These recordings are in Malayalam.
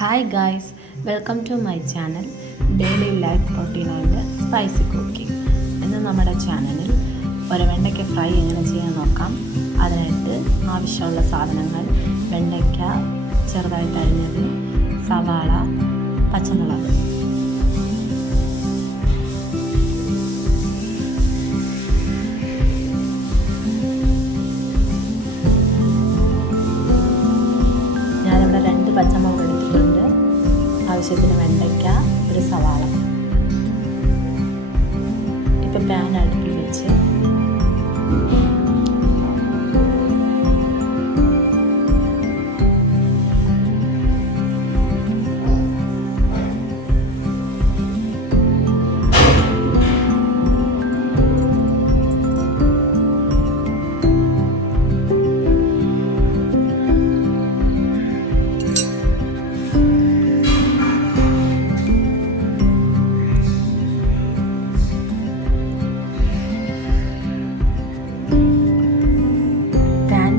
Hi guys, welcome to my channel daily life routine and spicy cooking. ഇന്ന് നമ്മുടെ ചാനലിൽ ഒരു വെണ്ടയ്ക്ക ഫ്രൈ എങ്ങനെ ചെയ്യാൻ നോക്കാം. അതിനായിട്ട് ആവശ്യമുള്ള സാധനങ്ങൾ: വെണ്ടയ്ക്ക ചെറുതായിട്ട് അരിഞ്ഞത്, സവാള, പച്ചമുളക്. ഞാനിവിടെ 2 പച്ചമുളക് എടുത്തിട്ടുണ്ട്, ആവശ്യത്തിന് വെണ്ടയ്ക്ക, ഒരു സവാള. ഇപ്പം പാൻ അടുപ്പിൽ വെച്ച്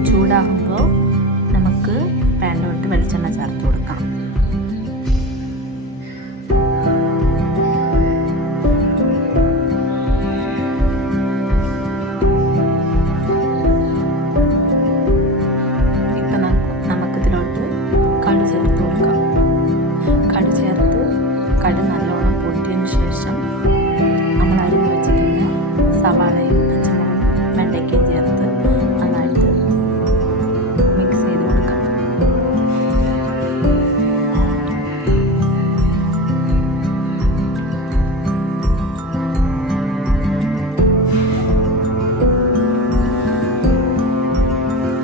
ചൂടാകുമ്പോൾ നമുക്ക് പാനിലോട്ട് വെളിച്ചെണ്ണ ചേർത്ത് കൊടുക്കാം. ഇപ്പം നമുക്കിതിലോട്ട് കടുക് ചേർത്ത് കൊടുക്കാം. കടുക് ചേർത്ത് നല്ലോണം പൊട്ടിയതിന് ശേഷം നമ്മൾ അരിഞ്ഞ് വെച്ചിട്ടുള്ള സവാളയും പച്ചമുളകും വെണ്ടയ്ക്കയും ചേർത്ത് നന്നായിട്ട് മിക്സ് ചെയ്ത് കൊടുക്കാം.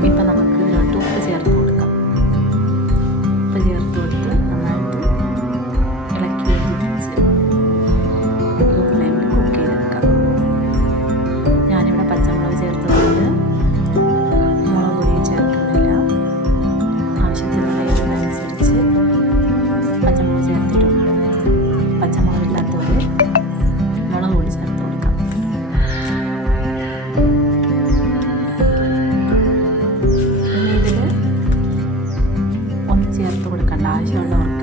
ഇപ്പം നമുക്ക് ഇതിലോട്ട് ഉപ്പ് ചേർത്ത് കൊടുക്കാം. ഉപ്പ് ചേർത്ത് കൊടുത്ത് നന്നായിട്ട് ഇളക്കി യോജിപ്പിച്ച് ലോ ഫ്ലെയിമിൽ കുക്ക് ചെയ്തെടുക്കാം. ഞാനിവിടെ പച്ചമുളക് ചേർത്തതുകൊണ്ട് മുളക് പൊടി ചേർക്കുന്നില്ല. ആവശ്യത്തിനുള്ള എരിവിനനുസരിച്ച് പച്ചമുളക് ചേർത്തിട്ടുണ്ട്. പച്ചമുളക് ഇല്ലാത്തവർ മുളക് പൊടി ചേർത്ത് കൊടുക്കാം. ഇനി ഇതിൽ ഒന്ന് ചേർത്ത് കൊടുക്കേണ്ട, ആവശ്യമുള്ളവർക്ക്